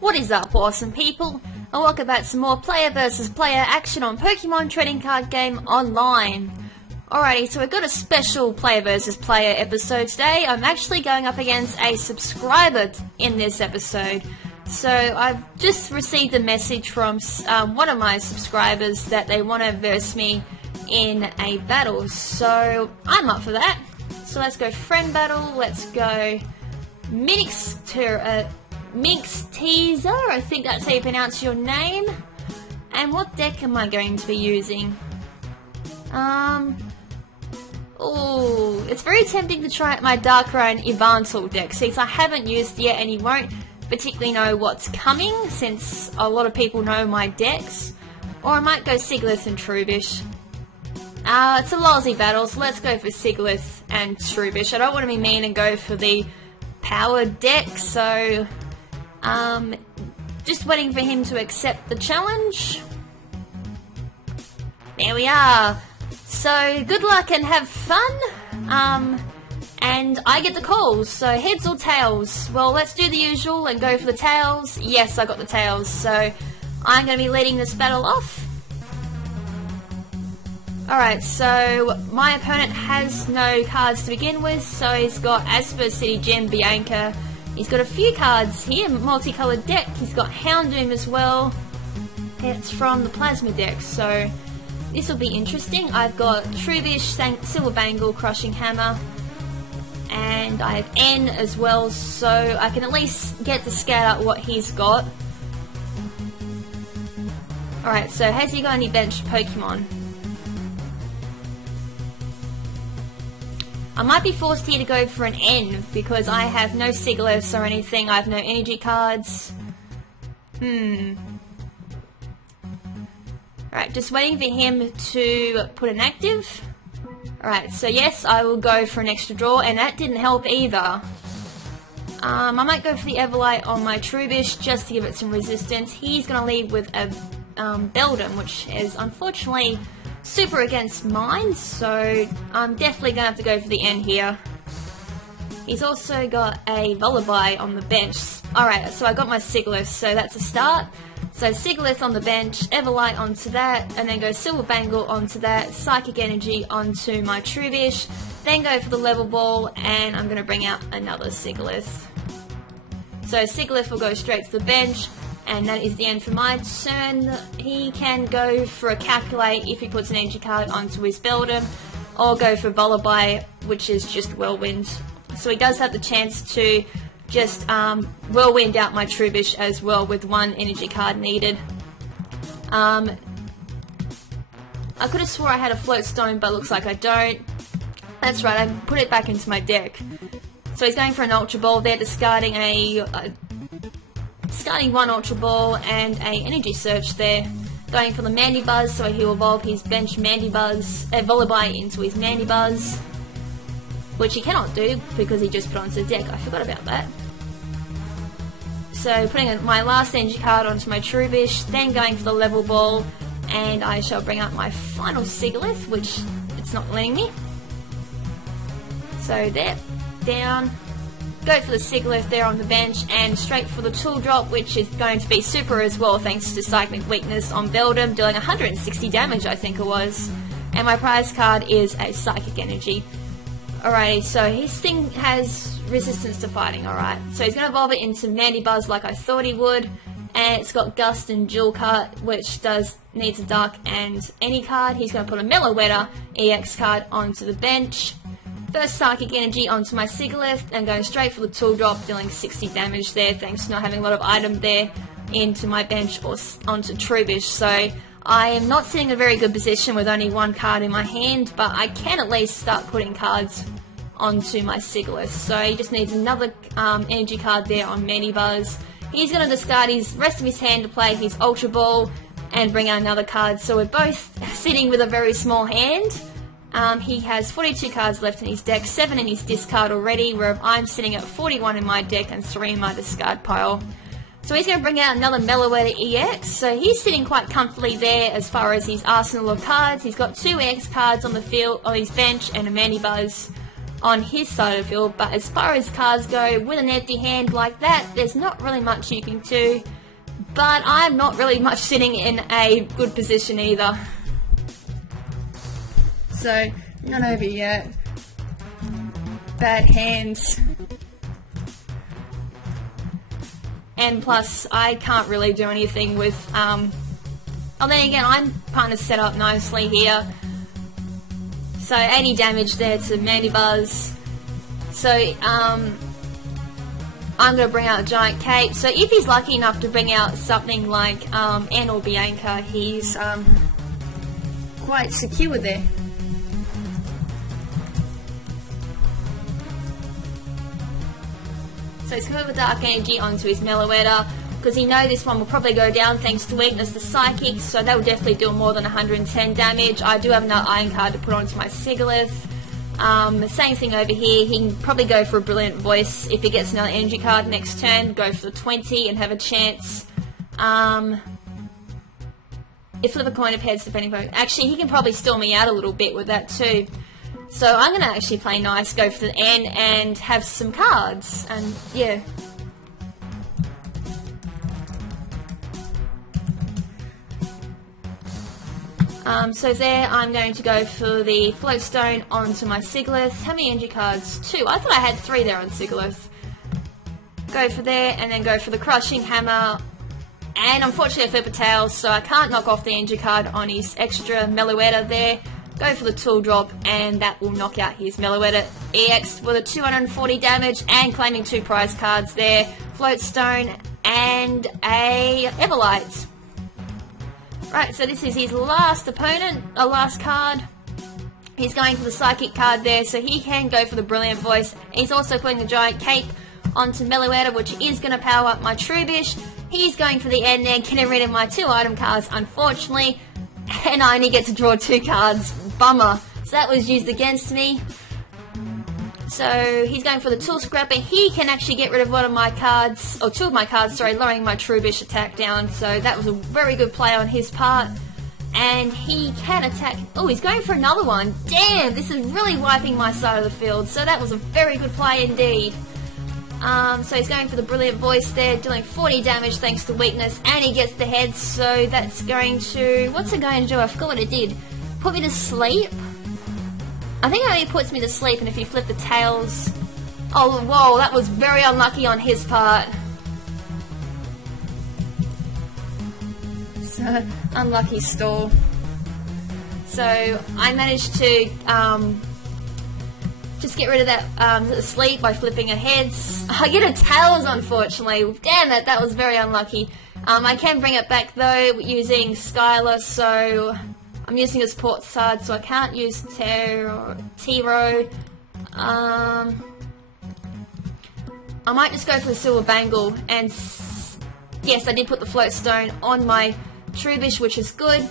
What is up, awesome people, and welcome back to some more player versus player action on Pokemon Trading Card Game Online. Alrighty, so we've got a special player versus player episode today. I'm actually going up against a subscriber in this episode. So I've just received a message from one of my subscribers that they want to verse me in a battle. So I'm up for that. So let's go friend battle, let's go MinxTesr, I think that's how you pronounce your name. And what deck am I going to be using? Oh, it's very tempting to try my Darkrai Yveltal deck, since I haven't used it yet and you won't particularly know what's coming, since a lot of people know my decks. Or I might go Sigilyph and Trubbish. It's a lousy battle, so let's go for Sigilyph and Trubbish. I don't want to be mean and go for the powered deck, so just waiting for him to accept the challenge. There we are. So good luck and have fun. And I get the calls, so heads or tails? Well, let's do the usual and go for the tails. Yes, I got the tails, so I'm going to be leading this battle off. Alright, so my opponent has no cards to begin with, so he's got Asper, City Gem, Bianca. He's got a few cards here, multicolored deck. He's got Houndoom as well. It's from the Plasma deck, so this will be interesting. I've got Trubbish, Silver Bangle, Crushing Hammer, and I have N as well, so I can at least get to scout out what he's got. Alright, so has he got any benched Pokemon? I might be forced here to go for an N, because I have no Sigilyphs or anything, I have no energy cards. Alright, just waiting for him to put an active. Alright, so yes, I will go for an extra draw, and that didn't help either. I might go for the Everlight on my Trubbish, just to give it some resistance. He's going to lead with a Beldum, which is unfortunately super against mine, so I'm definitely going to have to go for the N here. He's also got a Lullaby on the bench. Alright, so I got my Sigilyph, so that's a start. So Sigilyph on the bench, Everlight onto that, and then go Silver Bangle onto that, Psychic Energy onto my Trubbish, then go for the Level Ball, and I'm going to bring out another Sigilyph. So Sigilyph will go straight to the bench, and that is the end for my turn. He can go for a Calculate if he puts an energy card onto his Beldum, or go for Lullaby, which is just Whirlwind. So he does have the chance to just Whirlwind out my Trubbish as well with one energy card needed. I could have swore I had a Float Stone, but looks like I don't. That's right, I put it back into my deck. So he's going for an Ultra Ball there, discarding one Ultra Ball and a Energy Search there. Going for the Mandibuzz, so he'll evolve his bench Lullaby into his Mandibuzz, which he cannot do because he just put onto the deck. I forgot about that. So putting my last energy card onto my Trubbish, then going for the Level Ball, and I shall bring up my final Sigilyph, which it's not letting me. So there, down, go for the Sigilyph there on the bench, and straight for the Tool Drop, which is going to be super as well thanks to Psychic Weakness on Beldum, dealing 160 damage I think it was. And my prize card is a Psychic Energy. Alrighty, so his thing has resistance to fighting, alright. So he's going to evolve it into Mandibuzz like I thought he would. And it's got Gust and Jewel Cut, which needs a Dark and any card. He's going to put a Meloetta EX card onto the bench. First Psychic Energy onto my Sigilyph, and going straight for the Tool Drop, dealing 60 damage there, thanks to not having a lot of item there, into my bench or onto Trubbish. So I am not sitting in a very good position with only one card in my hand, but I can at least start putting cards onto my Sigilyph. So he just needs another energy card there on Mandibuzz. He's going to discard his rest of his hand to play his Ultra Ball and bring out another card. So we're both sitting with a very small hand. He has 42 cards left in his deck, 7 in his discard already, where I'm sitting at 41 in my deck and 3 in my discard pile. So he's going to bring out another Meloetta EX, so he's sitting quite comfortably there as far as his arsenal of cards. He's got 2 EX cards on the field, on his bench, and a Mandibuzz. on his side of the field, but as far as cards go, with an empty hand like that, there's not really much you can do. But I'm not really much sitting in a good position either. So, not over yet. Bad hands. And plus, I can't really do anything with, oh, then again, I'm kind of set up nicely here. So, 80 damage there to Mandibuzz. So, I'm going to bring out Giant Cape. So, if he's lucky enough to bring out something like Ann or Bianca, he's quite secure there. So he's going to put Dark Energy onto his Meloetta, because he knows this one will probably go down thanks to weakness to Psychic, so that will definitely do more than 110 damage. I do have another Iron card to put onto my Sigilyph. Same thing over here, he can probably go for a Brilliant Voice if he gets another energy card next turn, go for the 20 and have a chance. If flip a coin of heads depending on... Actually, he can probably stall me out a little bit with that too. So I'm going to actually play nice, go for the N and have some cards, and yeah. So there I'm going to go for the Floatstone onto my Sigilyph. How many energy cards? 2. I thought I had 3 there on Sigilyph. Go for there and then go for the Crushing Hammer. And unfortunately I flip a tail, so I can't knock off the energy card on his extra Meloetta there. Go for the Tool Drop, and that will knock out his Meloetta EX with a 240 damage, and claiming 2 prize cards there, Floatstone and a Everlight. Right, so this is his last opponent, last card. He's going for the Psychic card there, so he can go for the Brilliant Voice. He's also putting the Giant Cape onto Meloetta, which is going to power up my Trubbish. He's going for the end there, getting rid of my 2 item cards, unfortunately. And I only get to draw 2 cards. Bummer. So that was used against me. So he's going for the Tool Scrapper. He can actually get rid of one of my cards, or 2 of my cards, sorry, lowering my Trubbish attack down. So that was a very good play on his part. And he can attack... Oh, he's going for another one. Damn, this is really wiping my side of the field. So that was a very good play indeed. So he's going for the Brilliant Voice there, dealing 40 damage thanks to weakness, and he gets the head, so that's going to... What's it going to do? I forgot what it did. Put me to sleep? I think it only puts me to sleep, and if you flip the tails... Oh, whoa, that was very unlucky on his part. So, unlucky stall. So, I managed to... just get rid of that sleep by flipping a heads. I get a tails, unfortunately. Damn it, that was very unlucky. I can bring it back though using Skylar, so I'm using a sports card, so I can't use T-Road. I might just go for the Silver Bangle, and yes, I did put the Floatstone on my Trubbish, which is good.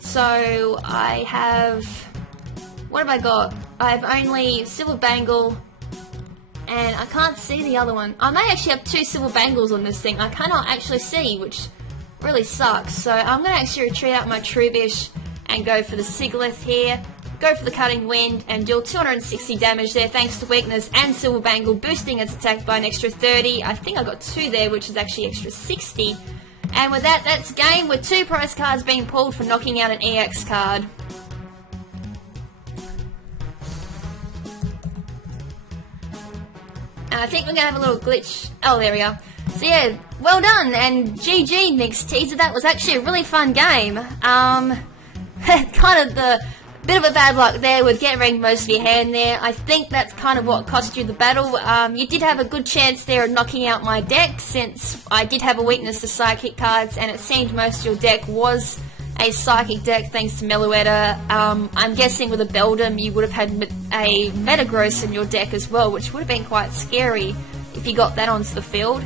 So I have... What have I got? I have only Silver Bangle, and I can't see the other one. I may actually have 2 Silver Bangles on this thing. I cannot actually see, which really sucks. So I'm going to actually retreat out my Trubbish and go for the Sigilyph here. Go for the Cutting Wind and deal 260 damage there thanks to weakness and Silver Bangle boosting its attack by an extra 30. I think I got 2 there, which is actually extra 60. And with that, that's game with 2 prize cards being pulled for knocking out an EX card. And I think we're going to have a little glitch. Oh, there we are. So yeah, well done, and GG MinxTesr. That was actually a really fun game. Kind of the bit of a bad luck there with getting rid of most of your hand there. I think that's kind of what cost you the battle. You did have a good chance there of knocking out my deck, since I did have a weakness to Psychic cards, and it seemed most of your deck was a Psychic deck thanks to Meloetta. I'm guessing with a Beldum you would have had a Metagross in your deck as well, which would have been quite scary if you got that onto the field.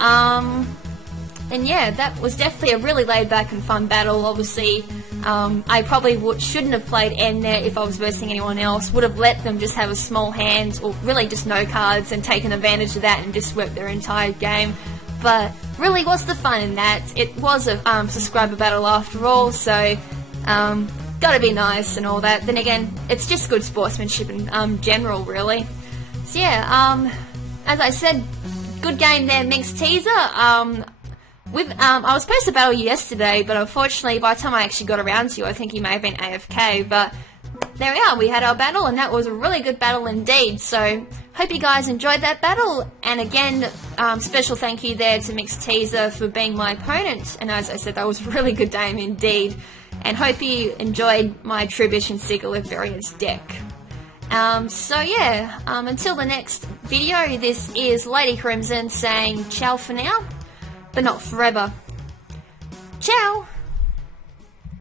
And yeah, that was definitely a really laid back and fun battle. Obviously, I probably shouldn't have played N there if I was versing anyone else. Would have let them just have a small hand, or really just no cards, and taken advantage of that and just swept their entire game. But really, what's the fun in that? It was a subscriber battle after all, so gotta be nice and all that. Then again, it's just good sportsmanship in general, really. So yeah, as I said, good game there, MinxTesr. I was supposed to battle you yesterday, but unfortunately, by the time I actually got around to you, I think you may have been AFK, but there we are, we had our battle, and that was a really good battle indeed. So, hope you guys enjoyed that battle, and again, special thank you there to MinxTesr for being my opponent, and as I said, that was a really good game indeed, and hope you enjoyed my Trubbish and Sigalith variants deck. So yeah, until the next video, this is LadyKrimZen saying ciao for now, but not forever. Ciao!